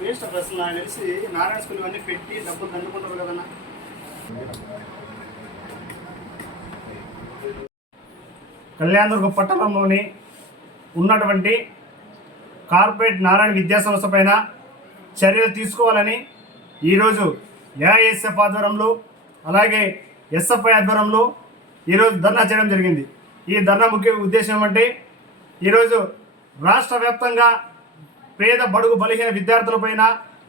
Waste అసలు నాకు తెలిసి నారాయణ స్కూల్ ఇవన్నీ పెట్టి డబ్బులు దండుకుంటారు కదన్నా కళ్యాణదుర్గ పట్టణంలోని ఉన్నటువంటి కార్పొరేట్ నారాయణ విద్యా సంస్థ పైన చర్యలు తీసుకోవాలని ఈరోజు ఏఐఎస్ఎఫ్ ఆధ్వర్యంలో అలాగే ఎస్ఎఫ్ఐ ఆధ్వర్యంలో ఈరోజు ధర్నా చేయడం జరిగింది. ఈ ధర్నా ముఖ్య ఉద్దేశం అంటే ఈరోజు రాష్ట్ర వ్యాప్తంగా పేద బడుగు బలహీన విద్యార్థులపైన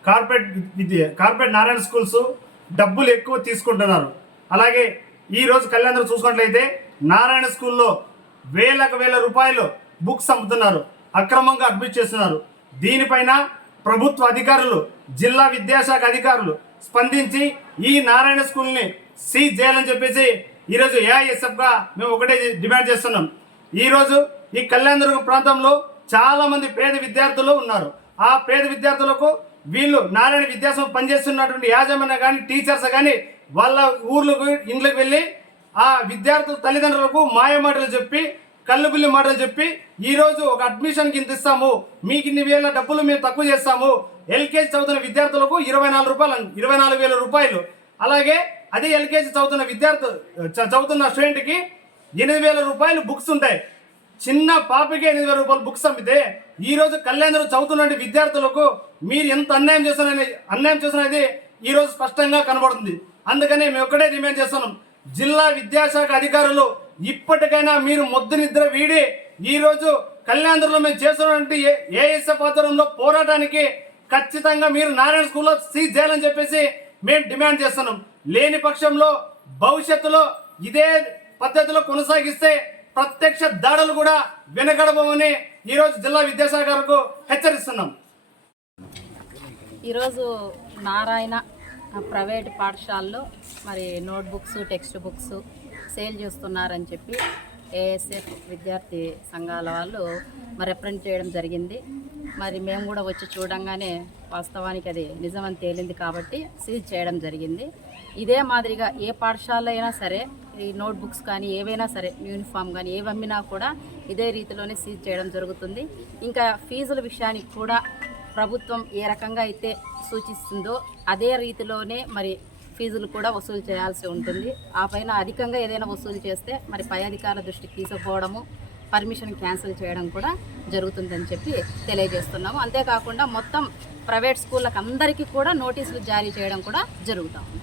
కార్పొరేట్ విద్య కార్పొరేట్ నారాయణ స్కూల్స్ డబ్బులు ఎక్కువ తీసుకుంటున్నారు. అలాగే ఈరోజు రోజు కళ్యాణ్ చూసుకున్నట్లయితే నారాయణ స్కూల్లో వేలకు వేల రూపాయలు బుక్స్ అమ్ముతున్నారు అక్రమంగా అడ్మిట్ చేస్తున్నారు. దీనిపైన ప్రభుత్వ అధికారులు జిల్లా విద్యాశాఖ అధికారులు స్పందించి ఈ నారాయణ స్కూల్ని సీజ్ చేయాలని చెప్పేసి ఈరోజు ఏఐఎస్ఎఫ్గా మేము ఒకటే డిమాండ్ చేస్తున్నాం. ఈరోజు ఈ కళ్యాణదుర్గం ప్రాంతంలో చాలామంది పేద విద్యార్థులు ఉన్నారు. ఆ పేద విద్యార్థులకు వీళ్ళు నారాయణ విద్యాసం పనిచేస్తున్నటువంటి యాజమాన్య కానీ టీచర్స్ కానీ వాళ్ళ ఊర్లకు ఇండ్లకు వెళ్ళి ఆ విద్యార్థుల తల్లిదండ్రులకు మాయమాటలు చెప్పి కళ్ళుబుల్లి మాటలు చెప్పి ఈరోజు ఒక అడ్మిషన్కి ఇంత ఇస్తాము. మీకు ఇన్ని వేల డబ్బులు మేము తక్కువ చేస్తాము. ఎల్కేజీ చదువుతున్న విద్యార్థులకు ఇరవై నాలుగు రూపాయలు ఇరవై నాలుగు వేల రూపాయలు. అలాగే అదే ఎల్కేజీ చదువుతున్న విద్యార్థి చదువుతున్న స్టూడెంట్కి ఎనిమిది వేల రూపాయలు బుక్స్ ఉంటాయి. చిన్న పాపకి ఎనిమిది వేల రూపాయలు బుక్స్ అమ్మితే ఈ రోజు చదువుతున్న విద్యార్థులకు మీరు ఎంత అన్యాయం చేస్తున్నారని అన్యాయం చేస్తున్నది ఈరోజు స్పష్టంగా కనబడుతుంది. అందుకని మేము ఒక్కడే డిమాండ్ చేస్తున్నాం. జిల్లా విద్యాశాఖ అధికారులు ఇప్పటికైనా మీరు మొద్దు నిద్ర వీడి ఈ రోజు కళ్యాణదుర్లో మేము చేస్తున్నటువంటి ఏఎస్ఎఫ్ ఆధ్వర్యంలో పోరాటానికి ఖచ్చితంగా మీరు నారాయణ స్కూల్లో సీజ్ చేయాలని చెప్పేసి మేము డిమాండ్ చేస్తున్నాం. లేని పక్షంలో భవిష్యత్తులో ఇదే పద్ధతిలో కొనసాగిస్తే ప్రత్యక్ష దాడులు కూడా వెనకడబోమని ఈరోజు జిల్లా విద్యాశాఖకు హెచ్చరిస్తున్నాం. ఈరోజు నారాయణ ప్రైవేట్ పాఠశాలలో మరి నోట్బుక్స్ టెక్స్ట్ బుక్స్ సేల్ చేస్తున్నారని చెప్పి ఏఎస్ఎఫ్ విద్యార్థి సంఘాల వాళ్ళు మరి రిప్రజెంట్ చేయడం జరిగింది. మరి మేము కూడా వచ్చి చూడంగానే వాస్తవానికి అది నిజమని తేలింది కాబట్టి సీజ్ చేయడం జరిగింది. ఇదే మాదిరిగా ఏ పాఠశాల అయినా సరే ఈ నోట్బుక్స్ కానీ ఏవైనా సరే యూనిఫామ్ కానీ ఏవి అమ్మినా కూడా ఇదే రీతిలోనే సీజ్ చేయడం జరుగుతుంది. ఇంకా ఫీజుల విషయానికి కూడా ప్రభుత్వం ఏ రకంగా అయితే సూచిస్తుందో అదే రీతిలోనే మరి ఫీజులు కూడా వసూలు చేయాల్సి ఉంటుంది. ఆ పైన అధికంగా ఏదైనా వసూలు చేస్తే మరి పై అధికారుల దృష్టికి తీసుకుపోవడము పర్మిషన్ క్యాన్సిల్ చేయడం కూడా జరుగుతుందని చెప్పి తెలియజేస్తున్నాము. అంతేకాకుండా మొత్తం ప్రైవేట్ స్కూళ్ళకి అందరికీ కూడా నోటీసులు జారీ చేయడం కూడా జరుగుతూ ఉంది.